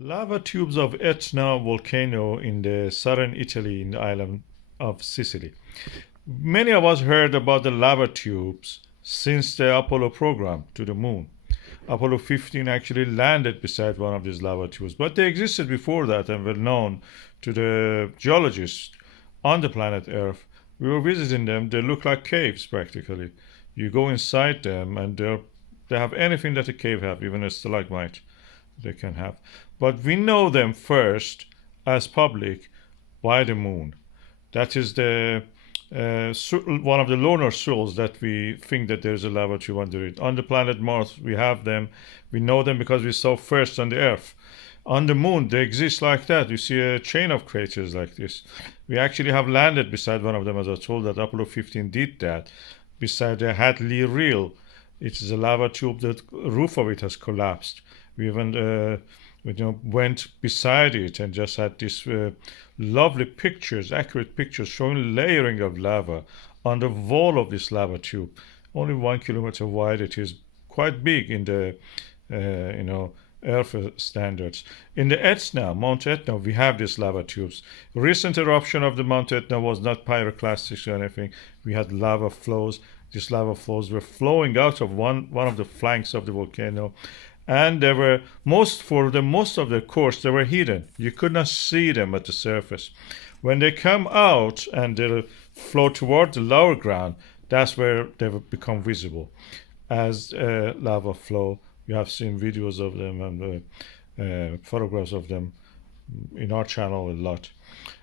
Lava tubes of Etna volcano in the southern Italy in the island of Sicily. Many of us heard about the lava tubes since the Apollo program to the moon. Apollo 15 actually landed beside one of these lava tubes, but they existed before that and were known to the geologists on the planet Earth. We were visiting them. They look like caves practically. You go inside them and they have anything that a cave have, even a stalagmite they can have. But we know them first as public by the moon. That is the one of the lunar sources that we think that there is a lava tube under it. On the planet Mars, we have them. We know them because we saw first on the Earth. On the moon, they exist like that. You see a chain of craters like this. We actually have landed beside one of them, as I told that Apollo 15 did that. Beside the Hadley Reel, it is a lava tube. The roof of it has collapsed. We even went beside it and just had these lovely pictures, accurate pictures showing layering of lava on the wall of this lava tube. Only 1 kilometer wide. It is quite big in the Earth standards. In the Etna, Mount Etna, we have these lava tubes. Recent eruption of the Mount Etna was not pyroclastic or anything. We had lava flows. These lava flows were flowing out of one of the flanks of the volcano, and they were most of the course they were hidden. You could not see them at the surface. When they come out and they flow toward the lower ground, that's where they will become visible as lava flow. You have seen videos of them and photographs of them in our channel a lot.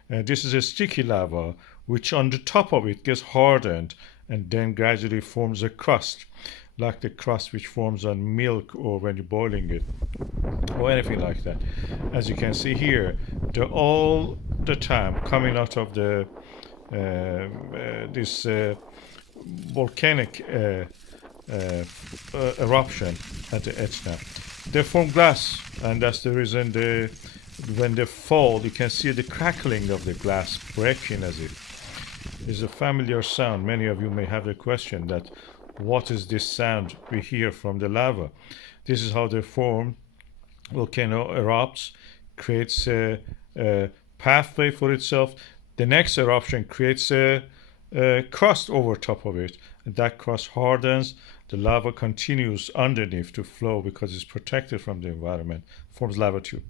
This is a sticky lava, which on the top of it gets hardened and then gradually forms a crust, like the crust which forms on milk or when you're boiling it or anything like that. As you can see here, they're all the time coming out of the this volcanic eruption at the Etna. They form glass, and that's the reason when they fall, you can see the crackling of the glass breaking as if. It's a familiar sound. Many of you may have the question that what is this sound we hear from the lava? This is how they form. Volcano erupts, creates a pathway for itself. The next eruption creates a crust over top of it. And that crust hardens. The lava continues underneath to flow because it's protected from the environment, forms lava tube.